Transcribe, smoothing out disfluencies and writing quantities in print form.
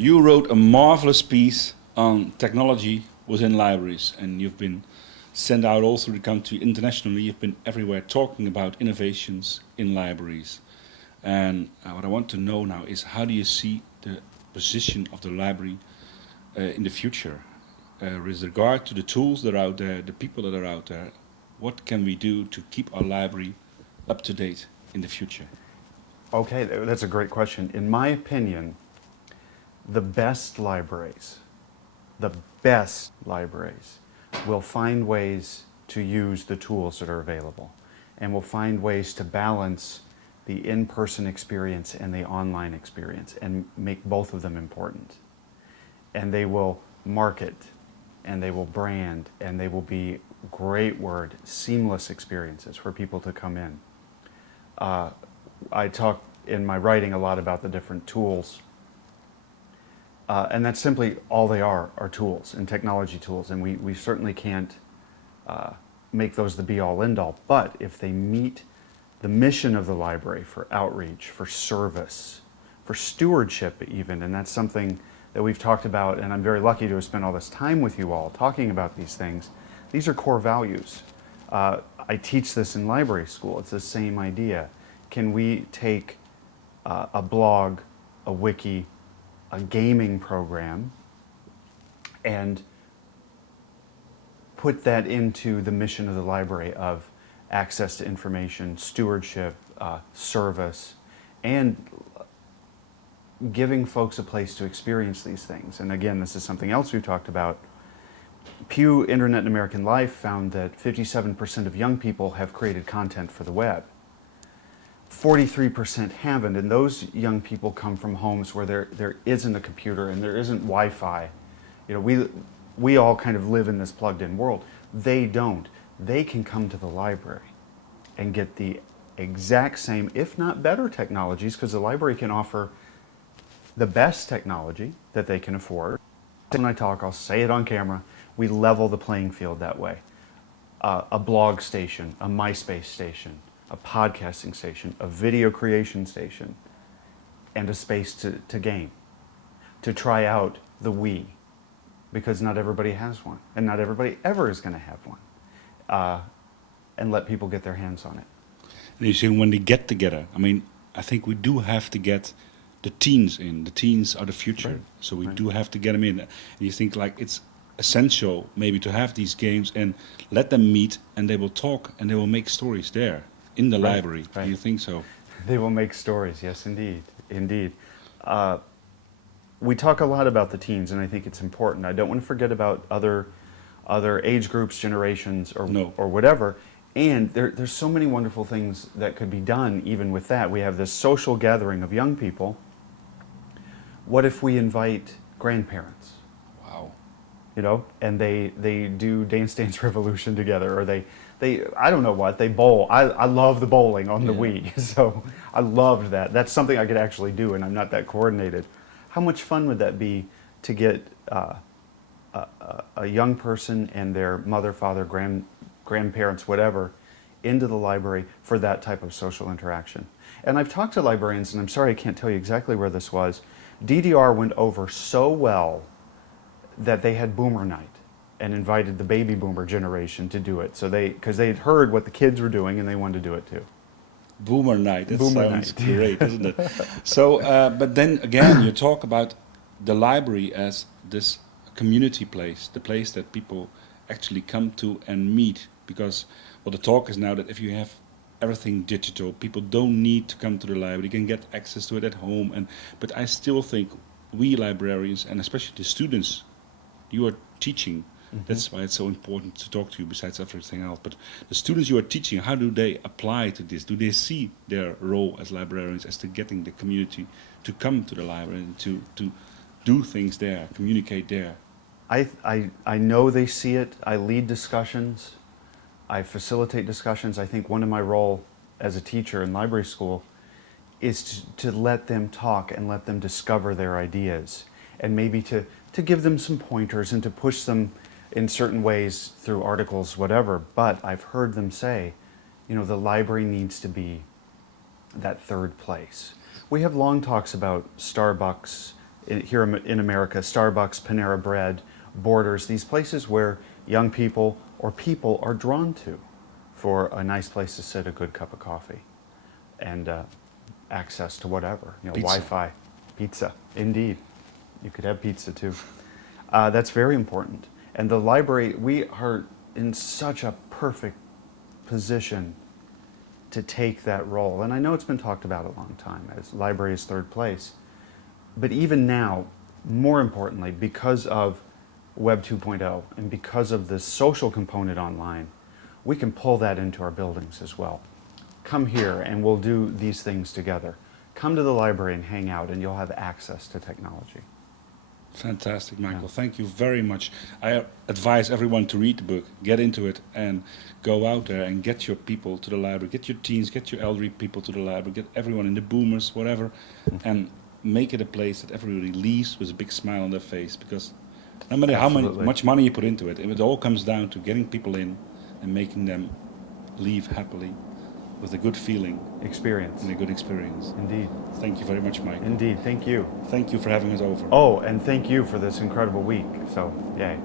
You wrote a marvelous piece on technology within libraries, and you've been sent out all through the country internationally. You've been everywhere talking about innovations in libraries. And what I want to know now is, how do you see the position of the library in the future? With regard to the tools that are out there, the people that are out there, what can we do to keep our library up to date in the future? Okay, that's a great question. In my opinion, the best libraries will find ways to use the tools that are available, and will find ways to balance the in-person experience and the online experience and make both of them important. And they will market, and they will brand, and they will be, great word, seamless experiences for people to come in. I talk in my writing a lot about the different tools, and that's simply all they are tools and technology tools, and we certainly can't make those the be-all end-all, but if they meet the mission of the library for outreach, for service, for stewardship even, and that's something that we've talked about, and I'm very lucky to have spent all this time with you all talking about these things. These are core values. I teach this in library school. It's the same idea. Can we take a blog, a wiki, a gaming program, and put that into the mission of the library of access to information, stewardship, service, and giving folks a place to experience these things. And again, this is something else we've talked about. Pew Internet and American Life found that 57% of young people have created content for the web. 43% haven't, and those young people come from homes where there isn't a computer and there isn't Wi-Fi. You know, we all kind of live in this plugged-in world. They don't. They can come to the library and get the exact same, if not better, technologies, because the library can offer the best technology that they can afford. When I talk, I'll say it on camera, we level the playing field that way. A blog station, a MySpace station, a podcasting station, a video creation station, and a space to game, to try out the Wii, because not everybody has one, and not everybody ever is going to have one, and let people get their hands on it. And you see, when they get together, I mean, I think we do have to get the teens in. The teens are the future, right. So we do have to get them in. And you think like it's essential maybe to have these games and let them meet, and they will talk and they will make stories there in the library. Right. Do you think so? They will make stories, yes, indeed, indeed. We talk a lot about the teens, and I think it's important. I don't want to forget about other age groups, generations, or whatever. And there's so many wonderful things that could be done even with that. We have this social gathering of young people. What if we invite grandparents? Wow. You know, and they do Dance Dance Revolution together, or they I don't know what, they bowl. I love the bowling on the Wii, so I loved that. That's something I could actually do, and I'm not that coordinated. How much fun would that be to get a young person and their mother, father, grandparents, whatever, into the library for that type of social interaction? And I've talked to librarians, and I'm sorry I can't tell you exactly where this was. DDR went over so well that they had Boomer Night and invited the baby boomer generation to do it. So because they'd heard what the kids were doing and they wanted to do it too. Boomer Night, that Boomer sounds Night. great, isn't it? So, but then again, you talk about the library as this community place, the place that people actually come to and meet, because well, the talk is now that if you have everything digital, people don't need to come to the library, they can get access to it at home. But I still think we librarians, and especially the students you are teaching, that's why it's so important to talk to you besides everything else. But the students you are teaching, how do they apply to this? Do they see their role as librarians as to getting the community to come to the library and to do things there, communicate there? I know they see it. I lead discussions. I facilitate discussions. I think one of my role as a teacher in library school is to let them talk and let them discover their ideas, and maybe to give them some pointers and to push them in certain ways through articles, whatever. But I've heard them say, you know, the library needs to be that third place. We have long talks about Starbucks here in America, Starbucks, Panera Bread, Borders, these places where young people or people are drawn to for a nice place to sit, a good cup of coffee, and access to whatever, Pizza. Wi-Fi, pizza, indeed. You could have pizza too. That's very important. And the library, we are in such a perfect position to take that role. And I know it's been talked about a long time as library is third place. But even now, more importantly, because of Web 2.0 and because of the social component online, we can pull that into our buildings as well. Come here and we'll do these things together. Come to the library and hang out and you'll have access to technology. Fantastic, Michael. Yeah. Thank you very much. I advise everyone to read the book, get into it, and go out there and get your people to the library. Get your teens, get your elderly people to the library, get everyone in the boomers, whatever, and make it a place that everybody leaves with a big smile on their face. Because no matter how much money you put into it, it all comes down to getting people in and making them leave happily with a good feeling. Experience. And a good experience. Indeed. Thank you very much, Michael. Indeed. Thank you. Thank you for having us over. Oh, and thank you for this incredible week. So, yay.